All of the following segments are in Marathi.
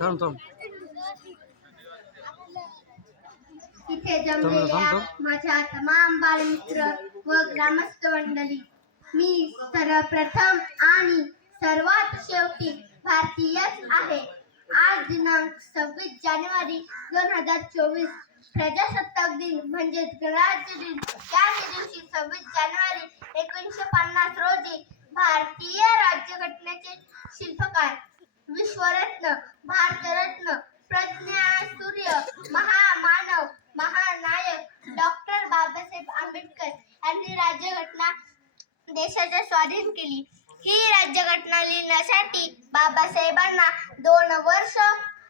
थांब थांब इथे जमलेल्या माझ्या तमाम बालमित्र व ग्रामस्थ मंडळी, मी सर्वप्रथम आणि सर्वात शेवटी भारतीयच आहे. आज दिनांक 26 जानेवारी 2024 प्रजासत्ताक दिन म्हणजेच गणराज्य दिन. त्याच दिवशी 26 जानेवारी 1950 रोजी भारतीय राज्यघटनेचे शिल्पकार, विश्वरत्न, भारतरत्न, प्रज्ञासूर्य, महामानव, महानायक डॉक्टर बाबासाहेब आंबेडकर यांनी राज्यघटना देशाच्या स्वाधीन केली. ही राज्यघटना लिहिण्यासाठी बाबासाहेबांना 2 वर्ष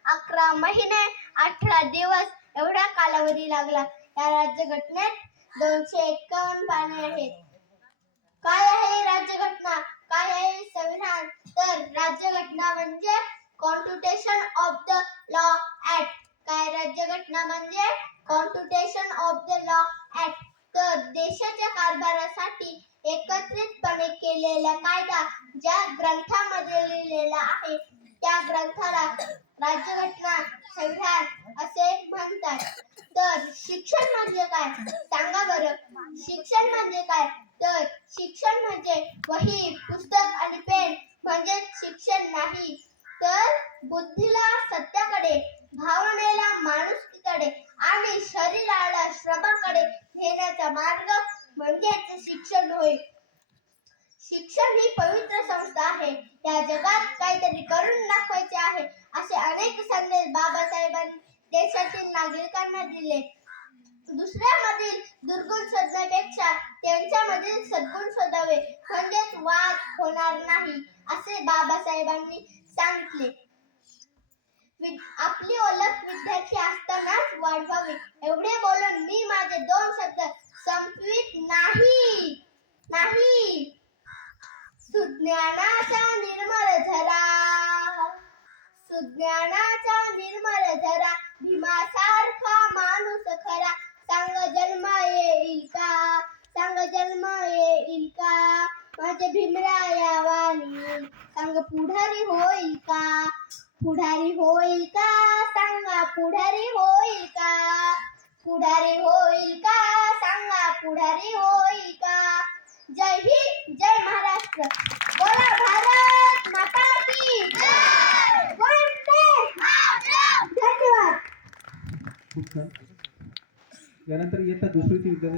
11 महिने 18 दिवस एवढा कालावधी लागला. या राज्यघटनेत 251 पाने आहेत. काय आहे राज्यघटना? काय आहे संविधान? तर राज्यघटना म्हणजे constitution of the law act. काय राज्यघटना म्हणजे constitution of the law act. तर देशाच्या कारभारासाठी एकत्रितपणे केलेला कायदा ज्या ग्रंथामध्ये लिहिलेला आहे त्या ग्रंथाला राज्यघटना, संविधान असे म्हणतात. तर शिक्षण म्हणजे काय सांगा बरं? शिक्षण म्हणजे काय? तर शिक्षण म्हणजे वही, पुस्तक आणि पेन म्हणजे शिक्षण नाही, तर बुद्धीला सत्याकडे, भावनेला माणुसकीकडे आणि शरीराला श्रमाकडे नेण्याचा मार्ग म्हणजेच शिक्षण होय. शिक्षण ही पवित्र संस्था आहे. या जगात काहीतरी करून दाखवायचे आहे असे अनेक संदेश बाबासाहेबांनी देशातील नागरिकांना दिले. दुसऱ्यामधील दुर्गुण शोधण्यापेक्षा त्यांच्यामधील सद्गुण शोधावे म्हणजेच वाद होणार नाही असे बाबासाहेबांनी सांगितले. आपली ओळख विद्यार्थी असतानाच वाढवावी. एवढे बोलून मी माझे 2 शब्द संपवित नाही. सुज्ञानाचा निर्मळ झरा, सुज्ञानाचा निर्मळ झरा, भीमासारखा माणूस खरा, सांग जन्म येईल का, सांग जन्म येईल का, माझे भीमराया वाणी, सांग पुढारी होईल का, पुढारी होईल का, सांगा पुढारी होईल का, पुढारी होईल का, सांगा पुढारी होईल का. जय हिंद, जय महाराष्ट्र, बोला भारत माता की जय. वंदे मातरम. धन्यवाद. यानंतर इयत्ता 2री विद्यार्थी